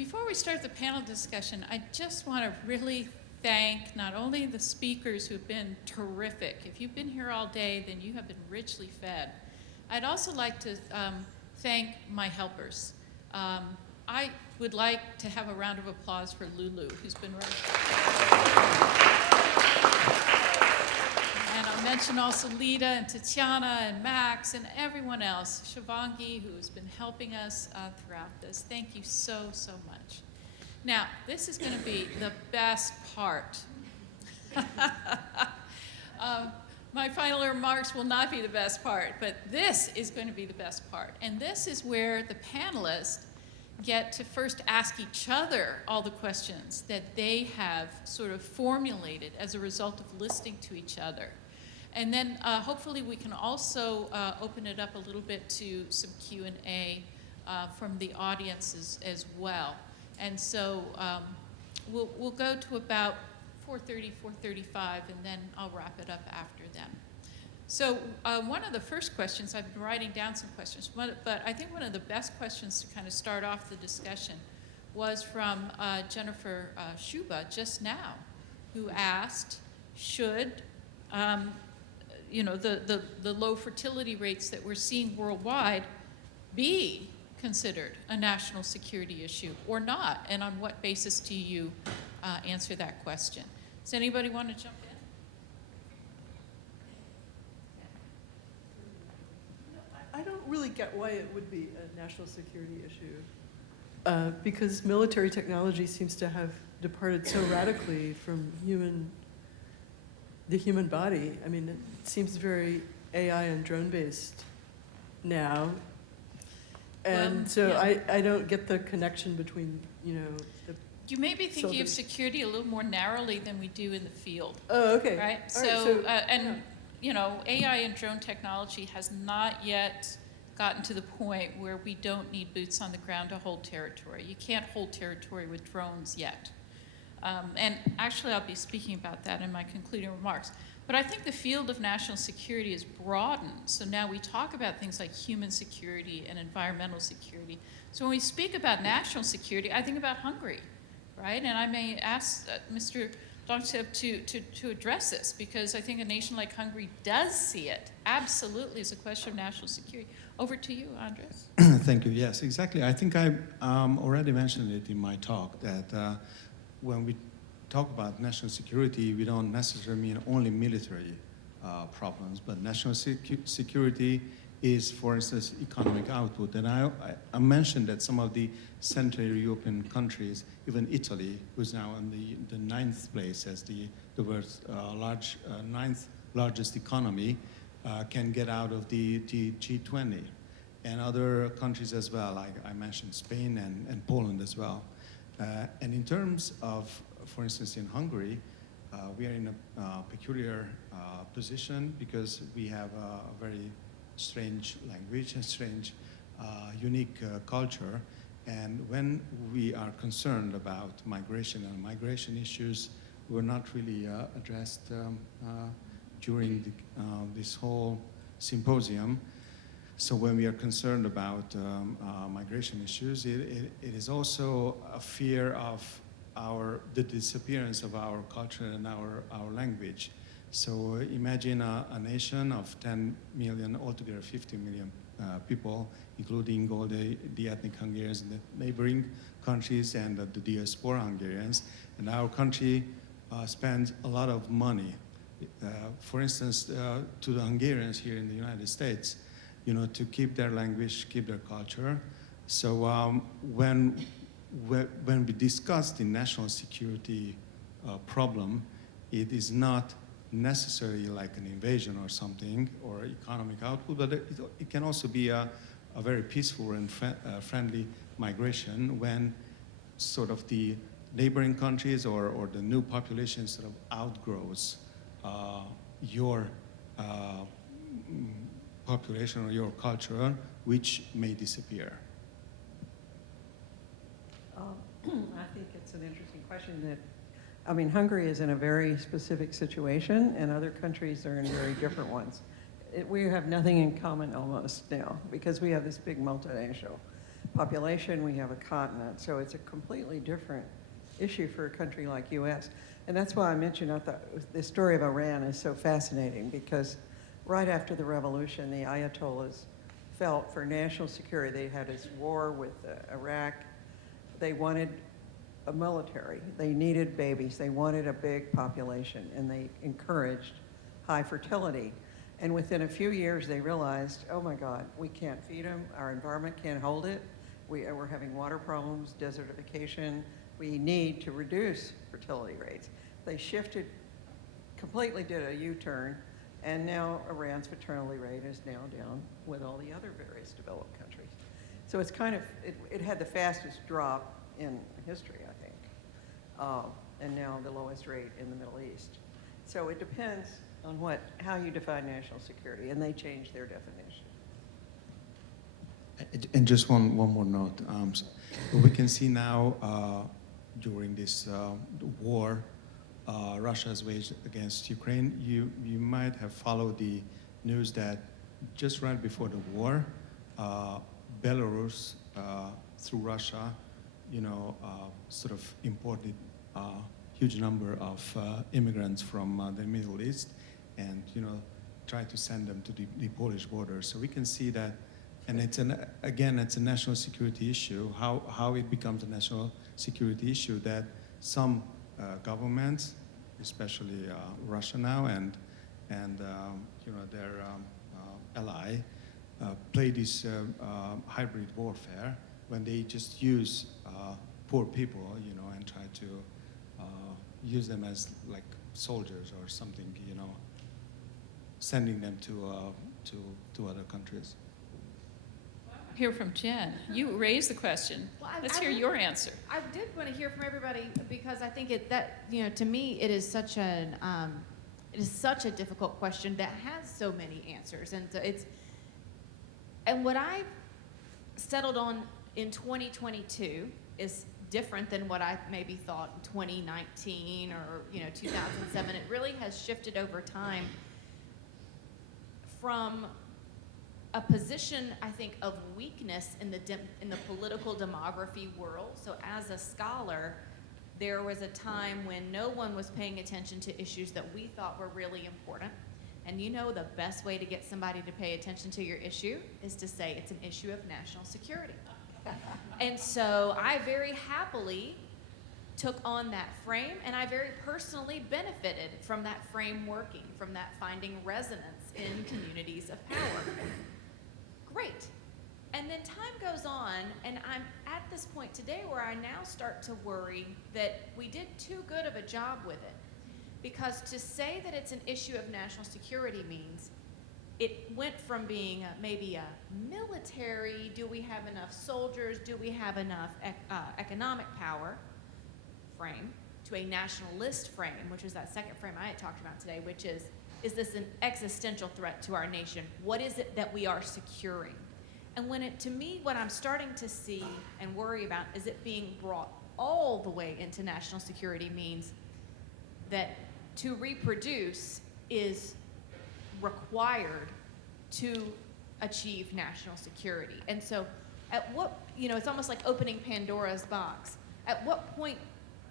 Before we start the panel discussion, I just want to really thank not only the speakers who've been terrific. If you've been here all day, then you have been richly fed. I'd also like to thank my helpers. I would like to have a round of applause for Lulu, who's been And I'll mention also Lita and Tatiana and Max and everyone else, Shivangi, who has been helping us throughout this. Thank you so, so much. Now, this is going to be the best part. My final remarks will not be the best part, but this is going to be the best part. And this is where the panelists get to first ask each other all the questions that they have sort of formulated as a result of listening to each other. And then hopefully we can also open it up a little bit to some Q&A from the audience as well. And so we'll go to about 4:30, 4:35, and then I'll wrap it up after then. So one of the first questions, I've been writing down some questions, but I think one of the best questions to kind of start off the discussion was from Jennifer Shuba just now, who asked, should the low fertility rates that we're seeing worldwide be considered a national security issue or not? And on what basis do you answer that question? Does anybody want to jump in? I don't really get why it would be a national security issue, because military technology seems to have departed so radically from the human body. I mean, it seems very AI and drone-based now. And I don't get the connection between, the... You may be thinking of security a little more narrowly than we do in the field. Oh, okay. Right? So AI and drone technology has not yet gotten to the point where we don't need boots on the ground to hold territory. You can't hold territory with drones yet. And actually, I'll be speaking about that in my concluding remarks. But I think the field of national security is broadened. So now we talk about things like human security and environmental security. So when we speak about national security, I think about Hungary, right? And I may ask Mr. Dongsev to address this, because I think a nation like Hungary does see it absolutely as a question of national security. Over to you, Andres. Thank you. Yes, exactly. I think I already mentioned it in my talk that when we talk about national security, we don't necessarily mean only military problems, but national security is, for instance, economic output. And I mentioned that some of the Central European countries, even Italy, who's now in the 9th place as the world's 9th largest economy, can get out of the G20. And other countries as well, like I mentioned Spain and Poland as well. And in terms of, for instance, in Hungary, we are in a peculiar position because we have a very strange language and strange, unique culture. And when we are concerned about migration and migration issues, were not really addressed during this whole symposium. So when we are concerned about migration issues, it is also a fear of the disappearance of our culture and our language. So imagine a nation of 10 million, altogether 50 million people, including all the ethnic Hungarians in the neighboring countries and the diaspora Hungarians. And our country spends a lot of money, for instance, to the Hungarians here in the United States, to keep their language, keep their culture. So when we discuss the national security problem, it is not necessarily like an invasion or something, or economic output, but it can also be a very peaceful and friendly migration when sort of the neighboring countries or the new population sort of outgrows your population or your culture, which may disappear. I think it's an interesting question. Hungary is in a very specific situation, and other countries are in very different ones. We have nothing in common almost now, because we have this big multinational. population, we have a continent, so it's a completely different issue for a country like U.S. And that's why I mentioned, I thought the story of Iran is so fascinating, because right after the revolution, the Ayatollahs felt for national security. They had this war with Iraq. They wanted a military. They needed babies. They wanted a big population, and they encouraged high fertility. And within a few years, they realized, oh my God, we can't feed them. Our environment can't hold it. We're having water problems, desertification. We need to reduce fertility rates. They shifted, completely did a U-turn, and now Iran's fertility rate is now down with all the other various developed countries. So it's kind of, it had the fastest drop in history, I think, and now the lowest rate in the Middle East. So it depends on how you define national security, and they change their definition. And just one more note. We can see now during this war Russia has waged against Ukraine, you might have followed the news that just right before the war, Belarus, through Russia, sort of imported a huge number of immigrants from the Middle East, and tried to send them to the Polish border. So we can see that, and it's a national security issue. How it becomes a national security issue, that some governments, especially Russia now, and their ally, play this hybrid warfare when they just use poor people, and try to use them as like soldiers or something, sending them to other countries. Hear from Jen. You raised the question. Well, Let's hear your answer. I did want to hear from everybody, because I think to me it is such a difficult question that has so many answers, and what I settled on in 2022 is different than what I maybe thought in 2019 or 2007. It really has shifted over time from a position, I think, of weakness in the political demography world. So as a scholar, there was a time when no one was paying attention to issues that we thought were really important. And the best way to get somebody to pay attention to your issue is to say it's an issue of national security. And so I very happily took on that frame, and I very personally benefited from that frame working, from that finding resonance in communities of power. Great. And then time goes on, and I'm at this point today where I now start to worry that we did too good of a job with it. Because to say that it's an issue of national security means it went from being maybe a military, do we have enough soldiers, do we have enough economic power frame, to a nationalist frame, which was that second frame I had talked about today, which is this an existential threat to our nation? What is it that we are securing? And to me, what I'm starting to see and worry about is it being brought all the way into national security means that to reproduce is required to achieve national security. And so at what, it's almost like opening Pandora's box. At what point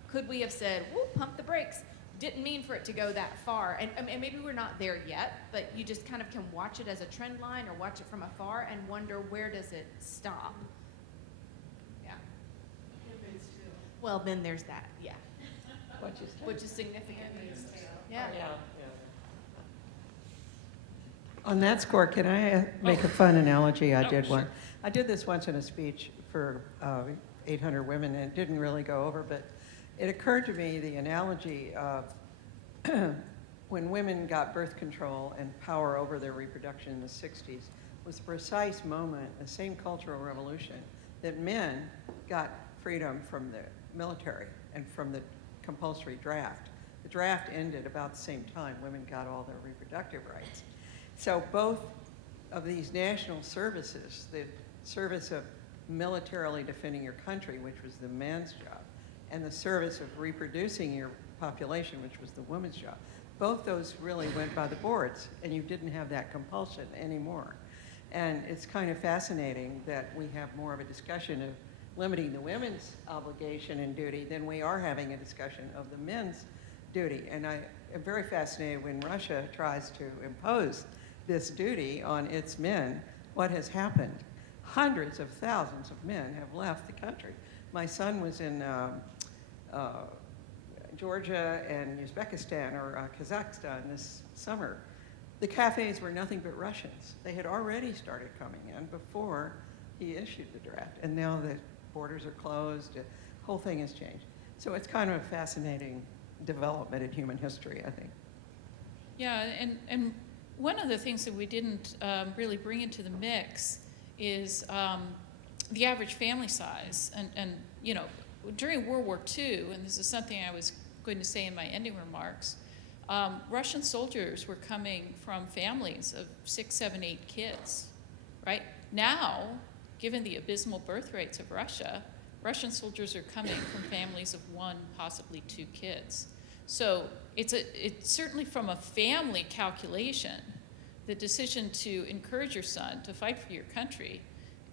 could we have said, whoa, pump the brakes? Didn't mean for it to go that far. And maybe we're not there yet, but you just kind of can watch it as a trend line or watch it from afar and wonder, where does it stop? Yeah. Well, then there's that, yeah. Which is significant. Yeah. On that score, can I make a fun analogy? I did this once in a speech for 800 women, and it didn't really go over, but it occurred to me the analogy of when women got birth control and power over their reproduction in the 60s was the precise moment, the same cultural revolution, that men got freedom from the military and from the compulsory draft. The draft ended about the same time women got all their reproductive rights. So both of these national services, the service of militarily defending your country, which was the man's job, and the service of reproducing your population, which was the woman's job, both those really went by the boards, and you didn't have that compulsion anymore. And it's kind of fascinating that we have more of a discussion of limiting the women's obligation and duty than we are having a discussion of the men's duty. And I am very fascinated when Russia tries to impose this duty on its men, what has happened. Hundreds of thousands of men have left the country. My son was in Georgia and Uzbekistan or Kazakhstan this summer. The cafes were nothing but Russians. They had already started coming in before he issued the draft, and now the borders are closed. The whole thing has changed. So it's kind of a fascinating development in human history, I think. Yeah, and one of the things that we didn't really bring into the mix is the average family size. And you know, during World War II, and this is something I was going to say in my ending remarks, Russian soldiers were coming from families of 6, 7, 8 kids, right? Now, given the abysmal birth rates of Russia, Russian soldiers are coming from families of 1, possibly 2 kids. So it's certainly from a family calculation, the decision to encourage your son to fight for your country,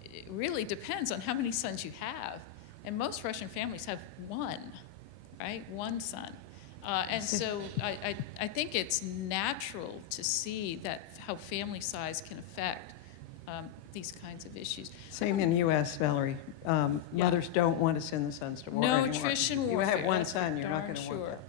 it really depends on how many sons you have. And most Russian families have 1, right? 1 son. And so I think it's natural to see that how family size can affect these kinds of issues. Same in U.S., Valerie. Mothers don't want to send the sons to war No anymore. attrition You warfare. have 1 that's for son, you're not darn going to want sure. that.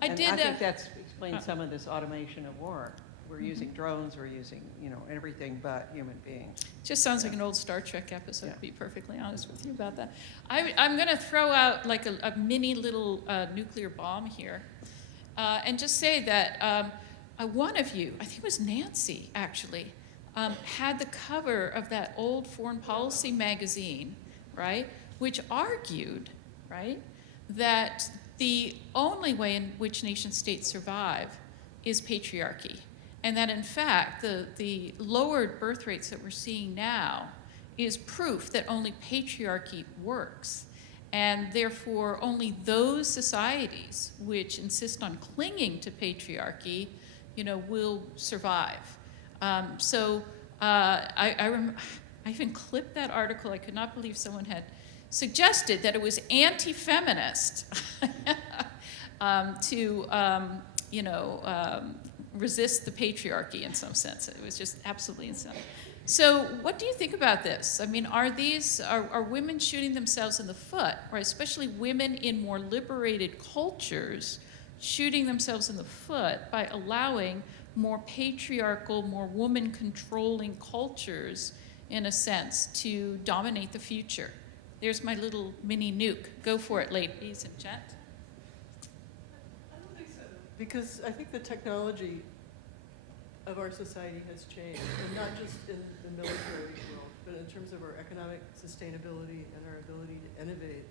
I And did. I think that's explains some of this automation of war. We're using drones, we're using, everything but human beings. Just sounds like an old Star Trek episode, to be perfectly honest with you about that. I'm going to throw out like a mini little nuclear bomb here and just say that one of you, I think it was Nancy actually, had the cover of that old foreign policy magazine, right, which argued, right, that the only way in which nation states survive is patriarchy. And that in fact, the lowered birth rates that we're seeing now is proof that only patriarchy works. And therefore, only those societies which insist on clinging to patriarchy, will survive. I even clipped that article. I could not believe someone had suggested that it was anti-feminist to, resist the patriarchy in some sense. It was just absolutely insane. So what do you think about this? I mean, are women shooting themselves in the foot, or especially women in more liberated cultures shooting themselves in the foot by allowing more patriarchal, more woman-controlling cultures, in a sense, to dominate the future? There's my little mini nuke. Go for it, ladies and gent. I don't think so. Because I think the technology of our society has changed, and not just in the military world, but in terms of our economic sustainability and our ability to innovate.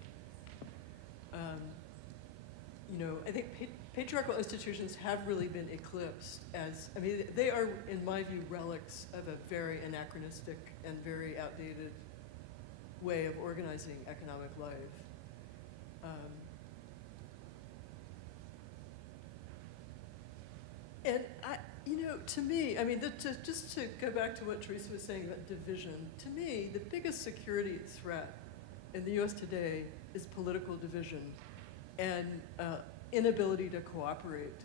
I think patriarchal institutions have really been eclipsed they are, in my view, relics of a very anachronistic and very outdated way of organizing economic life. And to me, just to go back to what Teresa was saying about division, to me, the biggest security threat in the U.S. today is political division and inability to cooperate.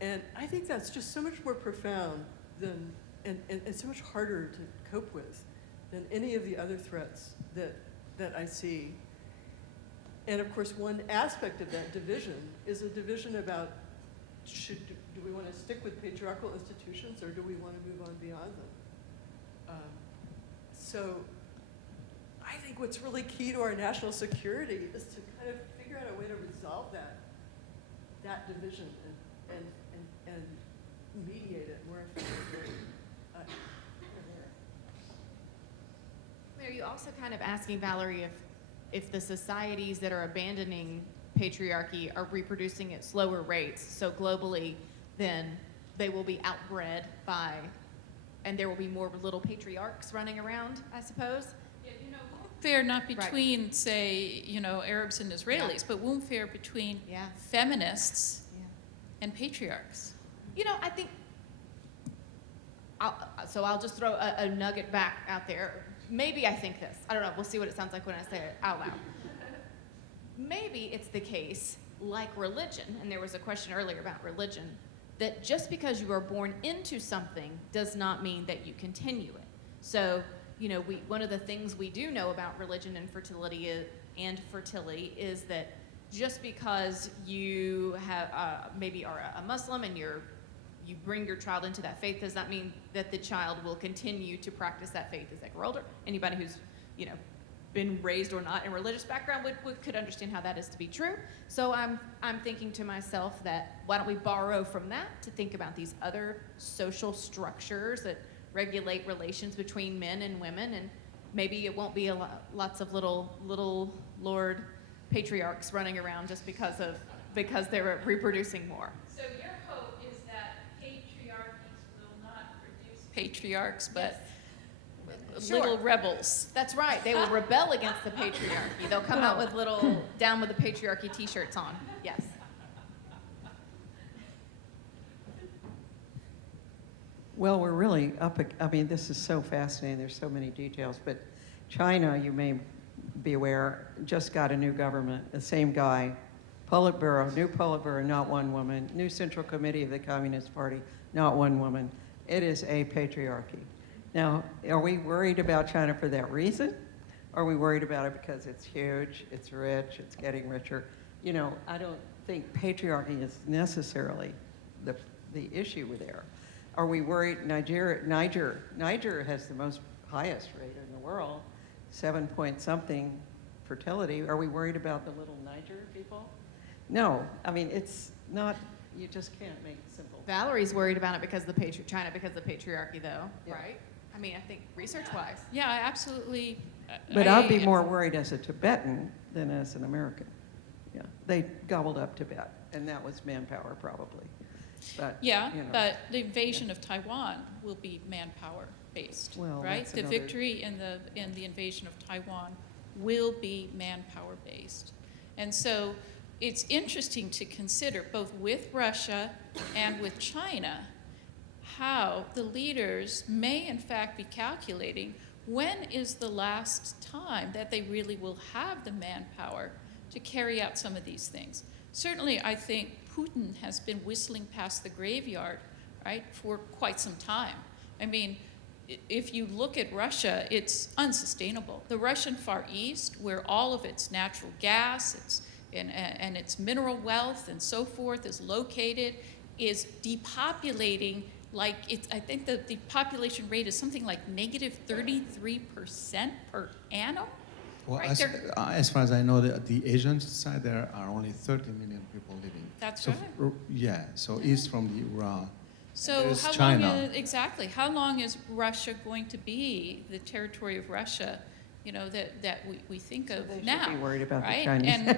And I think that's just so much more profound than, and so much harder to cope with than any of the other threats that I see. And of course, one aspect of that division is a division about do we want to stick with patriarchal institutions, or do we want to move on beyond them? So I think what's really key to our national security is to kind of figure out a way to resolve that division and mediate it more effectively. Are you also kind of asking, Valerie, if the societies that are abandoning patriarchy are reproducing at slower rates, so globally, then they will be outbred by, and there will be more little patriarchs running around, I suppose? Yeah, warfare not between, say, Arabs and Israelis, but warfare between feminists and patriarchs. I'll just throw a nugget back out there. Maybe I think this. I don't know. We'll see what it sounds like when I say it out loud. Maybe it's the case, like religion, and there was a question earlier about religion, that just because you are born into something does not mean that you continue it. So, one of the things we do know about religion and fertility is that just because you have maybe are a Muslim and you bring your child into that faith, does not mean that the child will continue to practice that faith as they grow older. Anybody who's been raised or not in a religious background could understand how that is to be true. So I'm thinking to myself that why don't we borrow from that to think about these other social structures that regulate relations between men and women, and maybe it won't be lots of little Lord patriarchs running around just because they're reproducing more. So your hope is that patriarchies will not produce patriarchs, but little rebels. That's right. They will rebel against the patriarchy. They'll come out with little down with the patriarchy t-shirts on. Yes. Well, we're really this is so fascinating. There's so many details, but China, you may be aware, just got a new government, the same guy, new Politburo, not one woman, new Central Committee of the Communist Party, not one woman. It is a patriarchy. Now, are we worried about China for that reason? Are we worried about it because it's huge, it's rich, it's getting richer? I don't think patriarchy is necessarily the issue there. Are we worried? Niger has the highest rate in the world, 7 point something fertility. Are we worried about the little Niger people? No, it's not. You just can't make it simple. Valerie's worried about it because of the China because of the patriarchy, though, Yeah. right? I think research-wise. Yeah, I absolutely. But I'd be more worried as a Tibetan than as an American. Yeah, they gobbled up Tibet, and that was manpower probably. But Yeah, but the invasion of Taiwan will be manpower based, Well, right? that's The another- victory in the invasion of Taiwan will be manpower based. And so it's interesting to consider, both with Russia and with China, how the leaders may in fact be calculating when is the last time that they really will have the manpower to carry out some of these things. Certainly, I think Putin has been whistling past the graveyard, right, for quite some time. If you look at Russia, it's unsustainable. The Russian Far East, where all of its natural gas and its mineral wealth and so forth is located, is depopulating. I think the population rate is something like negative 33% per annum. Well, Right, as far as I know, the Asian side, there are only 30 million people living. That's so right. So east from the Iran. So There's how China. long how long is Russia going to be the territory of Russia, that we think of They should now? be worried about the right? Chinese.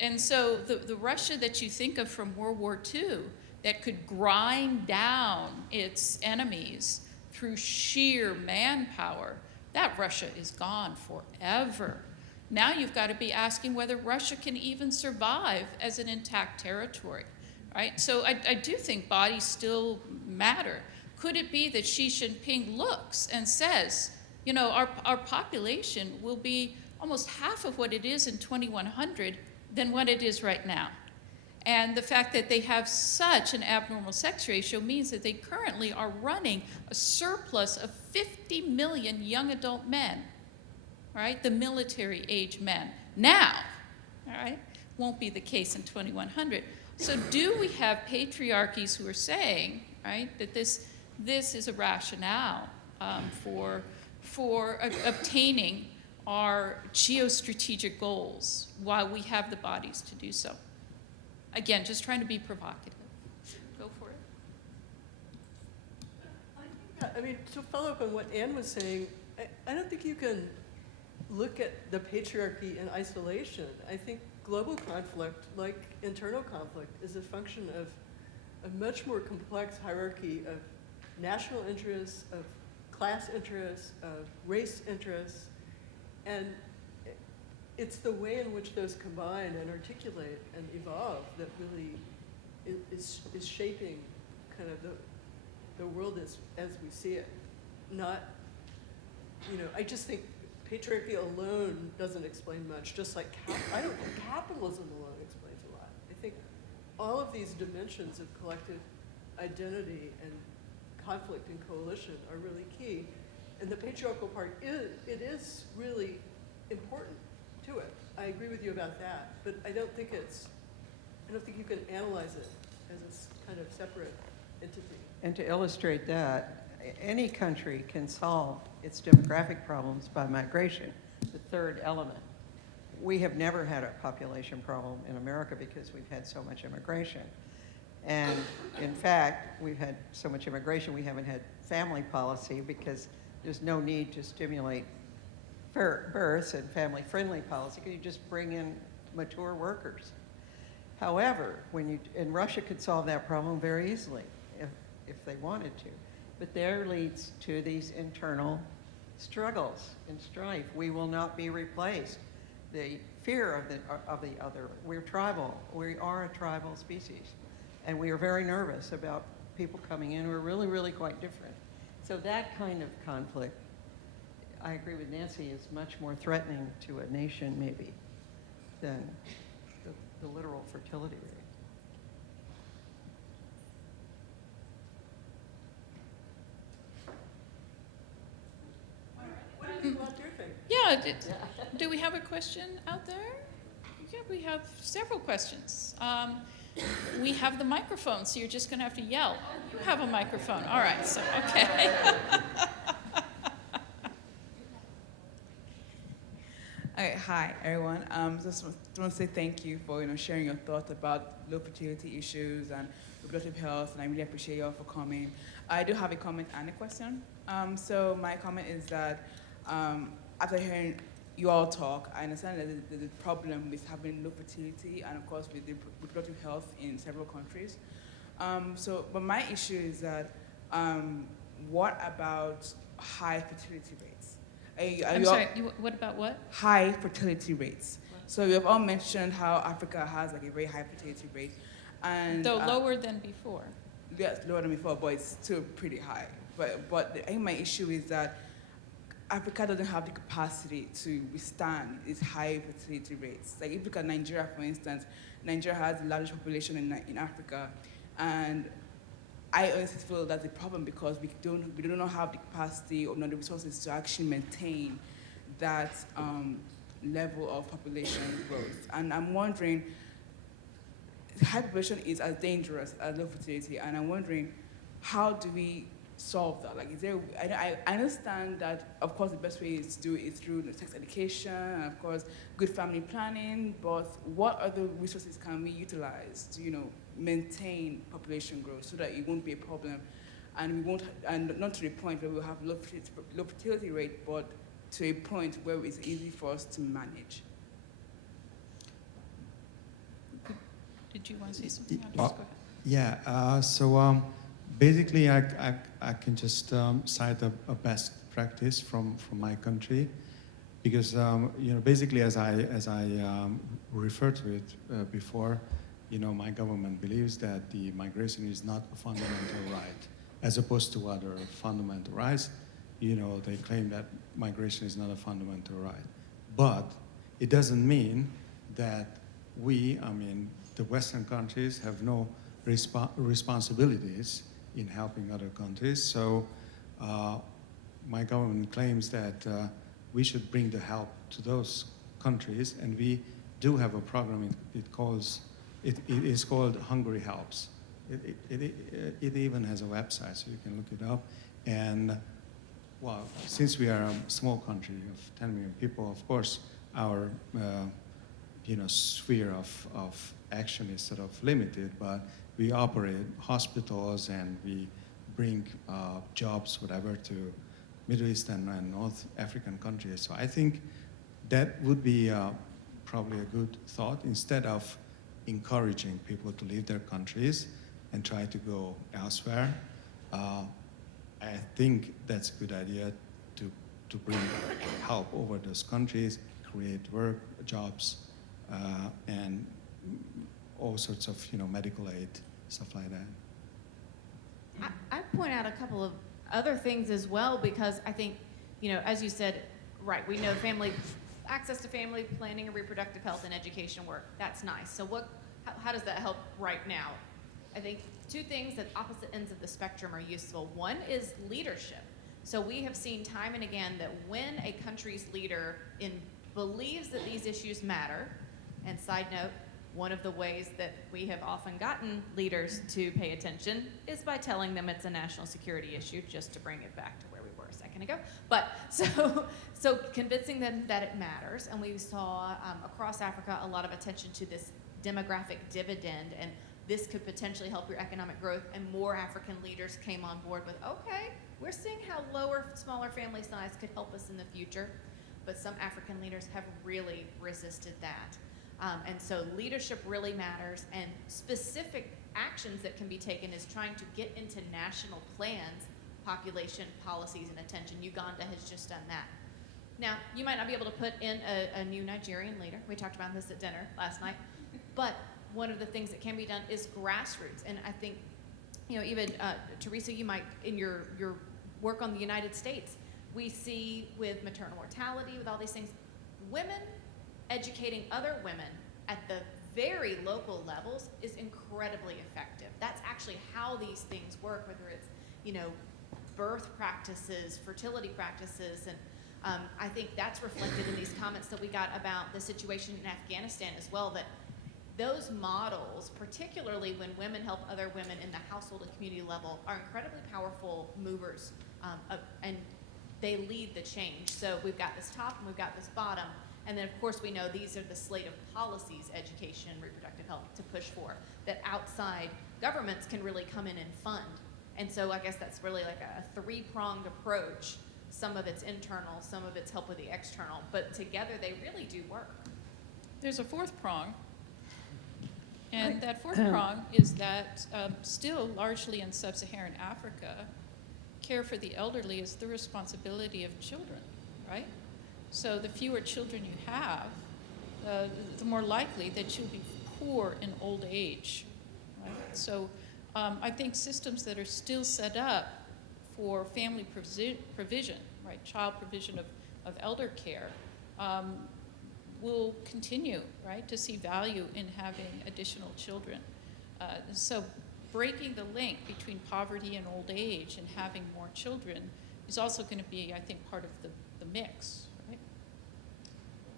And so the Russia that you think of from World War II that could grind down its enemies through sheer manpower, that Russia is gone forever. Now you've got to be asking whether Russia can even survive as an intact territory, right? So I do think bodies still matter. Could it be that Xi Jinping looks and says, our population will be almost half of what it is in 2100 than what it is right now? And the fact that they have such an abnormal sex ratio means that they currently are running a surplus of 50 million young adult men, right? The military age men. Now, all right, won't be the case in 2100. So do we have patriarchies who are saying, right, that this is a rationale for obtaining our geostrategic goals while we have the bodies to do so? Again, just trying to be provocative. Go for it. To follow up on what Anne was saying, I don't think you can look at the patriarchy in isolation. I think global conflict, like internal conflict, is a function of a much more complex hierarchy of national interests, of class interests, of race interests, and it's the way in which those combine and articulate and evolve that really is shaping kind of the world is as we see it, not, I just think patriarchy alone doesn't explain much, just like, I don't think capitalism alone explains a lot. I think all of these dimensions of collective identity and conflict and coalition are really key. And the patriarchal part it is really important to it. I agree with you about that, but I don't think you can analyze it as a kind of separate entity. And to illustrate that, any country can solve its demographic problems by migration, the third element. We have never had a population problem in America because we've had so much immigration. And in fact, we've had so much immigration, we haven't had family policy because there's no need to stimulate births and family-friendly policy because you just bring in mature workers. However, and Russia could solve that problem very easily if they wanted to. But there leads to these internal struggles and strife. We will not be replaced. The fear of the other. We're tribal. We are a tribal species. And we are very nervous about people coming in who are really, really quite different. So that kind of conflict, I agree with Nancy, is much more threatening to a nation maybe than the literal fertility rate. What do you think about your thing? Yeah, do we have a question out there? Yeah, we have several questions. We have the microphone, so you're just going to have to yell. You have a microphone. All right, so, okay. Hi, everyone. Just want to say thank you for sharing your thoughts about low fertility issues and reproductive health, and I really appreciate you all for coming. I do have a comment and a question. So my comment is that after hearing you all talk, I understand that there's a problem with having low fertility and, of course, with the reproductive health in several countries. But my issue is that what about high fertility rates? I'm sorry, what about what? High fertility rates. So you have all mentioned how Africa has like a very high fertility rate, and Though lower than before. yes, lower than before, but it's still pretty high. But I think my issue is that Africa doesn't have the capacity to withstand its high fertility rates. Like if you look at Nigeria, for instance, Nigeria has the largest population in Africa, and I honestly feel that's a problem because we do not have the capacity or not the resources to actually maintain that level of population growth. And I'm wondering, high population is as dangerous as low fertility, and I'm wondering, how do we solve that? Like, is there? I understand that, of course, the best way is to do it through sex education and, of course, good family planning. But what other resources can we utilize to, maintain population growth so that it won't be a problem, and we won't, and not to the point where we'll have low fertility rate, but to a point where it's easy for us to manage. Did you want to say something? I'll just go Yeah, ahead. basically I can just cite a best practice from my country, because basically as I referred to it before, my government believes that the migration is not a fundamental right, as opposed to other fundamental rights. They claim that migration is not a fundamental right. But it doesn't mean that the Western countries have no responsibilities in helping other countries. So my government claims that we should bring the help to those countries, and we do have a program. It is called Hungary Helps. It even has a website, so you can look it up. And well, since we are a small country of 10 million people, of course, our sphere of action is sort of limited, but we operate hospitals and we bring jobs, whatever, to Middle Eastern and North African countries. So I think that would be probably a good thought, instead of encouraging people to leave their countries and try to go elsewhere. I think that's a good idea to bring help over those countries, create work, jobs, and all sorts of medical aid, stuff like that. I point out a couple of other things as well, because I think, as you said, right, we know access to family planning and reproductive health and education work. That's nice. So how does that help right now? I think two things at opposite ends of the spectrum are useful. One is leadership. So we have seen time and again that when a country's leader believes that these issues matter, and side note, one of the ways that we have often gotten leaders to pay attention is by telling them it's a national security issue, just to bring it back to where we were a second ago. But so convincing them that it matters, and we saw across Africa a lot of attention to this demographic dividend, and this could potentially help your economic growth, and more African leaders came on board with, okay, we're seeing how smaller family size could help us in the future, but some African leaders have really resisted that. And so leadership really matters, and specific actions that can be taken is trying to get into national plans, population policies, and attention. Uganda has just done that. Now, you might not be able to put in a new Nigerian leader. We talked about this at dinner last night. But one of the things that can be done is grassroots. And I think, even Teresa, you might, in your work on the United States, we see with maternal mortality, with all these things, women educating other women at the very local levels is incredibly effective. That's actually how these things work, whether it's, birth practices, fertility practices, and I think that's reflected in these comments that we got about the situation in Afghanistan as well, that those models, particularly when women help other women in the household and community level, are incredibly powerful movers, and they lead the change. So we've got this top and we've got this bottom. And then, of course, we know these are the slate of policies, education, reproductive health, to push for, that outside governments can really come in and fund. And so I guess that's really like a three-pronged approach. Some of it's internal, some of it's help with the external, but together they really do work. There's a fourth prong, and that fourth prong is that still largely in sub-Saharan Africa, care for the elderly is the responsibility of children, right? So the fewer children you have, the more likely that you'll be poor in old age, right? So I think systems that are still set up for family provision, right, child provision of elder care, will continue, right, to see value in having additional children. So breaking the link between poverty and old age and having more children is also going to be, I think, part of the mix. Right?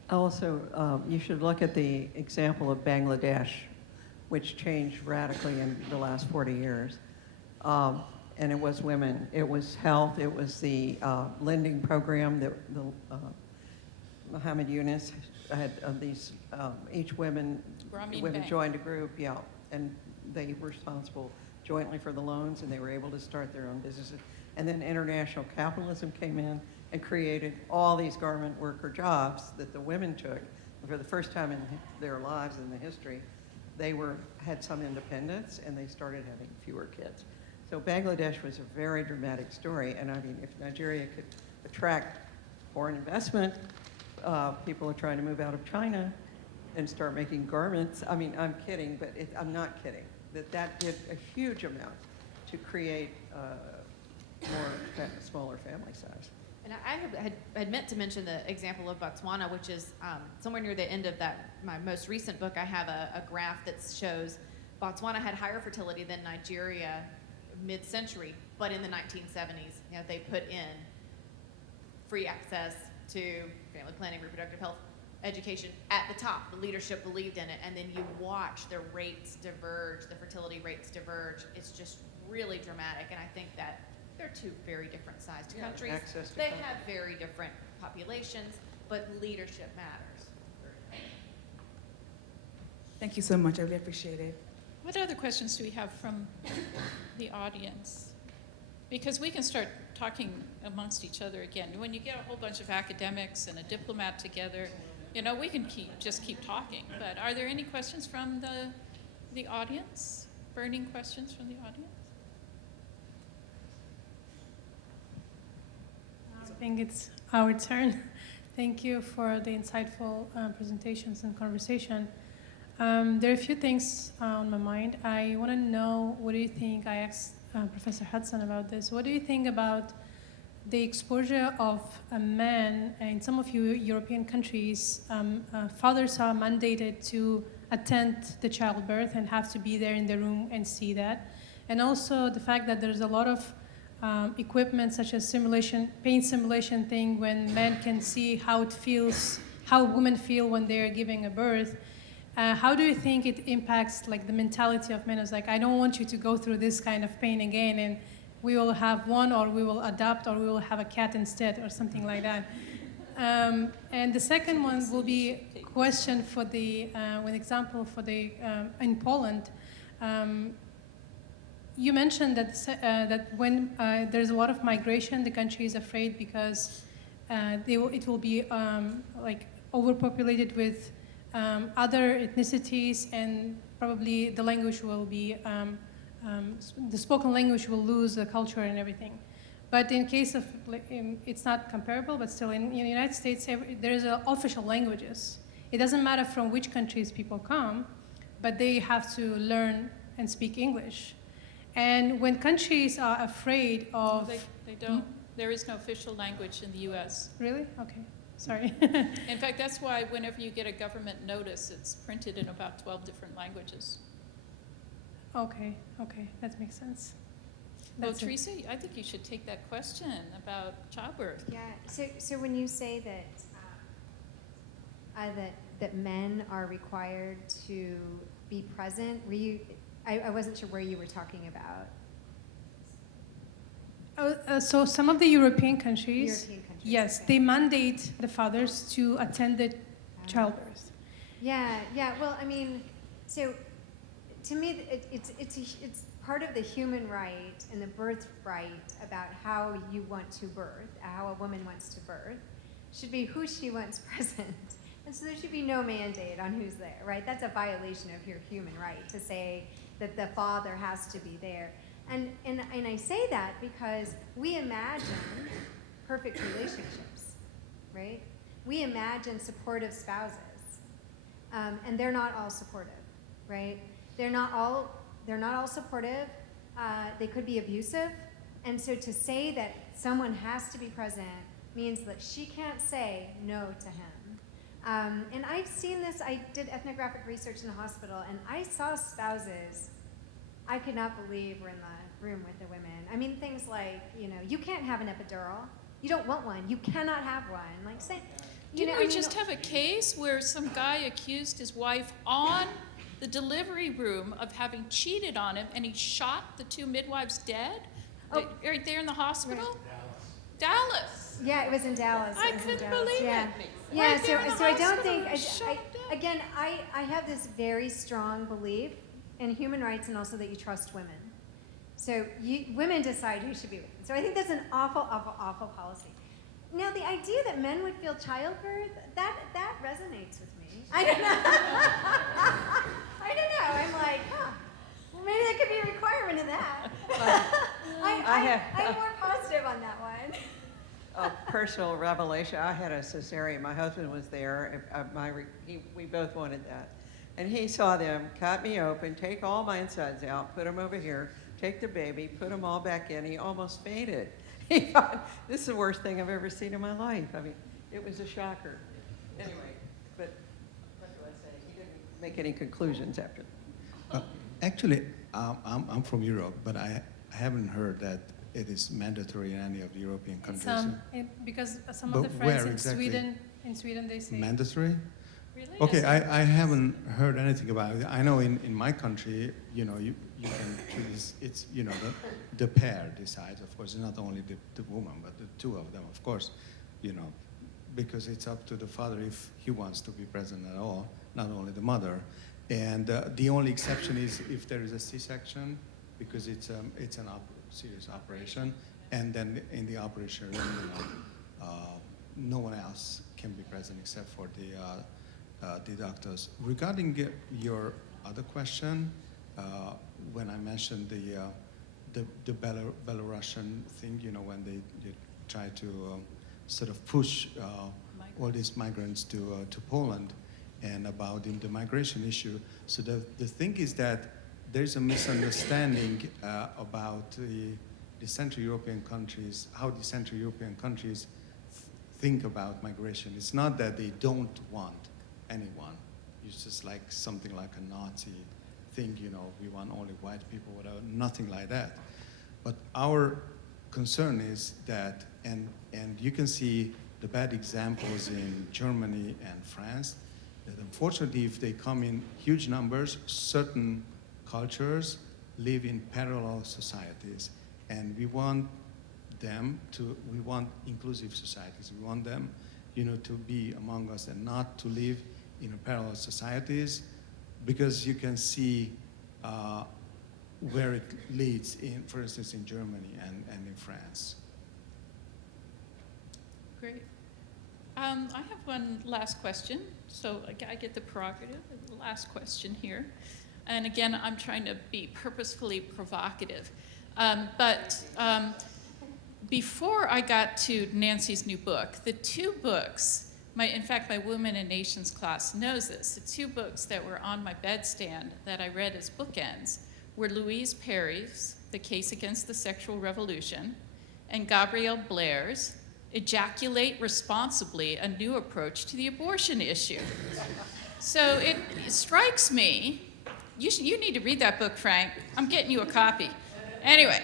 Also, you should look at the example of Bangladesh, which changed radically in the last 40 years. And it was women, it was health, it was the lending program that Muhammad Yunus had these, each women Bank. joined a group, yeah, and they were responsible jointly for the loans, and they were able to start their own businesses. And then international capitalism came in and created all these garment worker jobs that the women took. For the first time in their lives, in the history, they had some independence, and they started having fewer kids. So Bangladesh was a very dramatic story, and I mean, if Nigeria could attract foreign investment, people are trying to move out of China and start making garments. I mean, I'm kidding, but I'm not kidding. That did a huge amount to create smaller family size. And I had meant to mention the example of Botswana, which is somewhere near the end of my most recent book. I have a graph that shows Botswana had higher fertility than Nigeria mid-century, but in the 1970s, they put in free access to family planning, reproductive health, education at the top. The leadership believed in it, and then you watch the rates diverge, the fertility rates diverge. It's just really dramatic, and I think that they're two very different sized countries. They have very different populations, but leadership matters. Thank you so much. I really appreciate it. What other questions do we have from the audience? Because we can start talking amongst each other again. When you get a whole bunch of academics and a diplomat together, we can just keep talking. But are there any questions from the audience? Burning questions from the audience? I think it's our turn. Thank you for the insightful presentations and conversation. There are a few things on my mind. I want to know, what do you think? I asked Professor Hudson about this. What do you think about the exposure of a man in some of European countries? Fathers are mandated to attend the childbirth and have to be there in the room and see that. And also the fact that there's a lot of equipment such as pain simulation thing when men can see how it feels, how women feel when they're giving a birth. How do you think it impacts like the mentality of men? It's like, I don't want you to go through this kind of pain again, and we will have one, or we will adopt, or we will have a cat instead, or something like that. And the second one will be a question for an example for in Poland. You mentioned that when there's a lot of migration, the country is afraid because it will be like overpopulated with other ethnicities, and probably the language will be, the spoken language will lose the culture and everything. But in case of, it's not comparable, but still in the United States, there's official languages. It doesn't matter from which countries people come, but they have to learn and speak English. And when countries are afraid of... They don't. There is no official language in the U.S. Really? Okay, sorry. In fact, that's why whenever you get a government notice, it's printed in about 12 different languages. Okay, that makes sense. Well, That's it. Teresa, I think you should take that question about childbirth. Yeah. So when you say that men are required to be present, were you? I wasn't sure where you were talking about. So some of the European countries, yes, okay. they mandate the fathers to attend the childbirth. Yeah. Well, I mean, so to me, it's part of the human right and the birthright about how you want to birth, how a woman wants to birth, should be who she wants present. And so there should be no mandate on who's there, right? That's a violation of your human right to say that the father has to be there. And I say that because we imagine perfect relationships, right? We imagine supportive spouses, and they're not all supportive, right? They're not all supportive. They could be abusive. And so to say that someone has to be present means that she can't say no to him. And I've seen this. I did ethnographic research in a hospital, and I saw spouses I could not believe were in the room with the women. I mean, things like, you can't have an epidural. You don't want one. You cannot have one. Like, say, Didn't we just have a case where some guy accused his wife on the delivery room of having cheated on him, and he shot the two midwives dead? Right there in the hospital? Dallas. Yeah, it was in Dallas. I couldn't believe it. Yeah, Right there in the so I don't hospital, think, shot dead. I have this very strong belief in human rights and also that you trust women. So women decide who should be with them. So I think that's an awful, awful, awful policy. Now, the idea that men would feel childbirth, that resonates with me. I don't know. I'm like, well, maybe that could be a requirement of that. I'm more positive on that one. A personal revelation. I had a cesarean. My husband was there. We both wanted that. And he saw them cut me open, take all my insides out, put them over here, take the baby, put them all back in. He almost fainted. He thought, this is the worst thing I've ever seen in my life. I mean, it was a shocker. Anyway, but what do I say? He didn't make any conclusions after. Actually, I'm from Europe, but I haven't heard that it is mandatory in any of the European countries. Because some of But the friends where exactly? in Sweden they say. Mandatory? Really? Okay, I haven't heard anything about it. I know in my country, you can choose, it's, the pair decides, of course, not only the woman, but the two of them, of course, because it's up to the father if he wants to be present at all, not only the mother. And the only exception is if there is a C-section, because it's an serious operation, and then in the operation room, no one else can be present except for the doctors. Regarding your other question, when I mentioned the Belarusian thing, when they try to sort of push all these migrants to Poland, and about the migration issue. So the thing is that there's a misunderstanding about the Central European countries, how the Central European countries think about migration. It's not that they don't want anyone. It's just like something like a Nazi thing, you know, we want only white people, whatever, nothing like that. But our concern is that, and you can see the bad examples in Germany and France, that unfortunately if they come in huge numbers, certain cultures live in parallel societies. And we want we want inclusive societies. We want them, you know, to be among us and not to live in parallel societies, because you can see where it leads in, for instance, in Germany and in France. Great. I have one last question. So I get the prerogative of the last question here. And again, I'm trying to be purposefully provocative. Before I got to Nancy's new book, the two books, in fact, my Women and Nations class knows this, the two books that were on my bedstand that I read as bookends were Louise Perry's The Case Against the Sexual Revolution and Gabrielle Blair's Ejaculate Responsibly, A New Approach to the Abortion Issue. So it strikes me, you need to read that book, Frank. I'm getting you a copy. Anyway,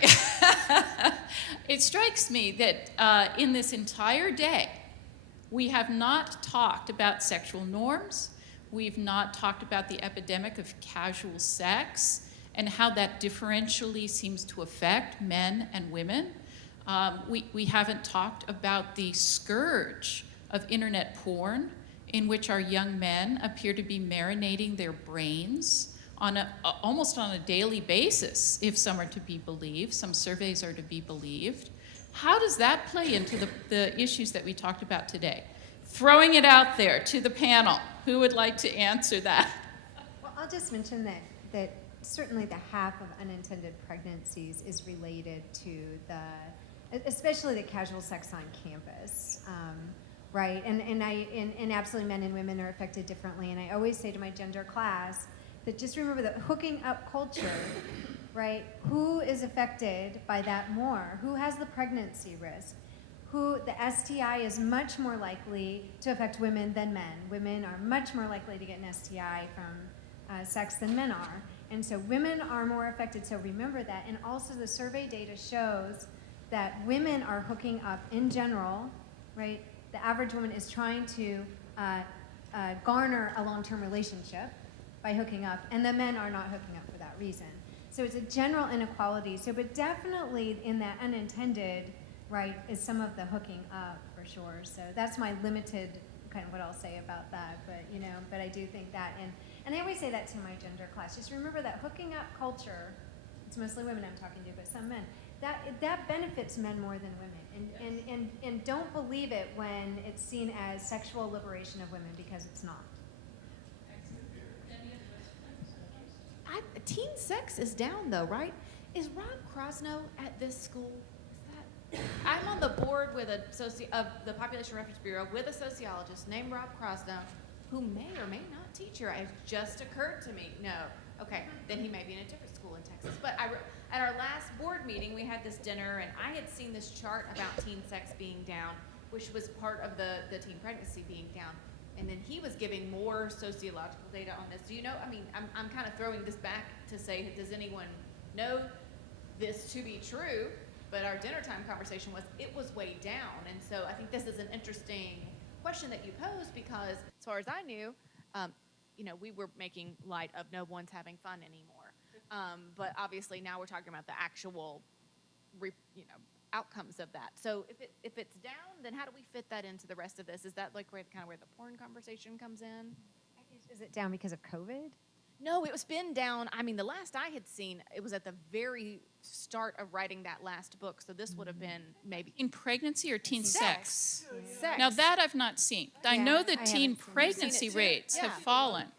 it strikes me that in this entire day, we have not talked about sexual norms. We've not talked about the epidemic of casual sex and how that differentially seems to affect men and women. We haven't talked about the scourge of internet porn in which our young men appear to be marinating their brains on almost on a daily basis, if some are to be believed, some surveys are to be believed. How does that play into the issues that we talked about today? Throwing it out there to the panel. Who would like to answer that? Well, I'll just mention that certainly the half of unintended pregnancies is related to especially the casual sex on campus, right? And absolutely men and women are affected differently. And I always say to my gender class that just remember that hooking up culture, right? Who is affected by that more? Who has the pregnancy risk? The STI is much more likely to affect women than men. Women are much more likely to get an STI from sex than men are. And so women are more affected, so remember that. And also the survey data shows that women are hooking up in general, right? The average woman is trying to garner a long-term relationship by hooking up, and the men are not hooking up for that reason. So it's a general inequality. So, but definitely in that unintended, right, is some of the hooking up for sure. So that's my limited kind of what I'll say about that. But but I do think that, and I always say that to my gender class. Just remember that hooking up culture, it's mostly women I'm talking to, but some men, that benefits men more than women. And don't believe it when it's seen as sexual liberation of women, because it's not. Teen sex is down though, right? Is Rob Krosno at this school? I'm on the board with of the Population Reference Bureau with a sociologist named Rob Krosno, who may or may not teach here. It just occurred to me. No. Okay, then he may be in a different school in Texas. But at our last board meeting, we had this dinner, and I had seen this chart about teen sex being down, which was part of the teen pregnancy being down. And then he was giving more sociological data on this. Do you know, I mean, I'm kind of throwing this back to say, does anyone know this to be true? But our dinner time conversation was, it was way down. And so I think this is an interesting question that you posed, because as far as I knew, we were making light of no one's having fun anymore. But obviously now we're talking about the actual, outcomes of that. So if it's down, then how do we fit that into the rest of this? Is that like where the porn conversation comes in? Is it down because of COVID? No, it was been down. I mean, the last I had seen, it was at the very start of writing that last book. So this would have been maybe Teen pregnancy or teen sex? Sex. Now that I've not seen. I know the I teen haven't seen it. pregnancy You've seen it too? rates have Yeah. fallen,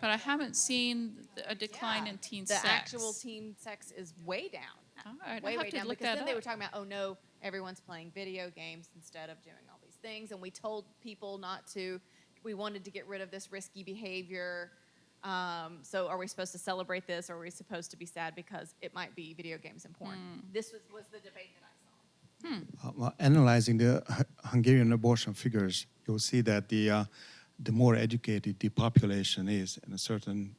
but I haven't seen a decline in teen the sex. actual teen sex is way down. All right, Way I'll have to down, look because that then they were up. talking about, oh no, everyone's playing video games instead of doing all these things, and we told people not to. We wanted to get rid of this risky behavior. So are we supposed to celebrate this, or are we supposed to be sad because it might be video games and porn? This was the debate that I saw. Well, analyzing the Hungarian abortion figures, you'll see that the more educated the population is in a certain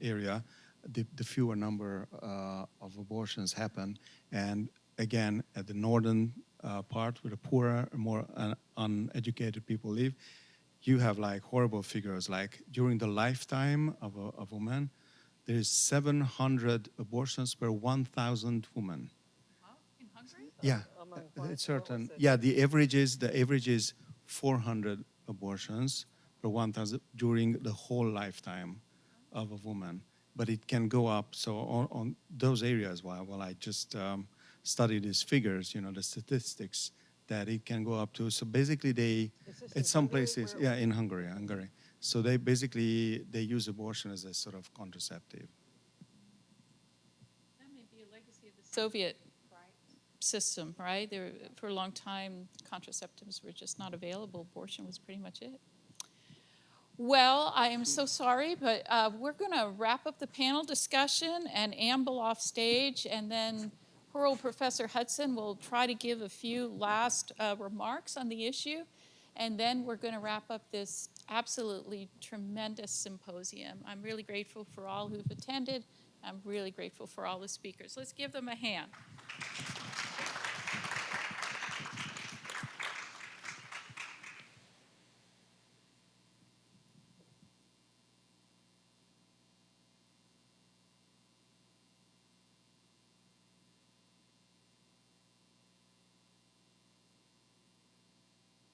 area, the fewer number of abortions happen. And again, at the northern part, where the poorer, more uneducated people live, you have like horrible figures. Like during the lifetime of a woman, there is 700 abortions per 1,000 women. In Hungary? Yeah, Among what? it's certain. What was it? Yeah, the average is 400 abortions per 1,000 during the whole lifetime of a woman. But it can go up. So on those areas, while I just study these figures, the statistics, that it can go up to. So basically, Is this at in some Hungary? places, Where- yeah, in Hungary. So they use abortion as a sort of contraceptive. That may be a legacy of the Soviet system, right? There, for a long time, contraceptives were just not available. Abortion was pretty much it. Well, I am so sorry, but we're going to wrap up the panel discussion and amble off stage, and then poor old Professor Hudson will try to give a few last remarks on the issue, and then we're going to wrap up this absolutely tremendous symposium. I'm really grateful for all who've attended. I'm really grateful for all the speakers. Let's give them a hand.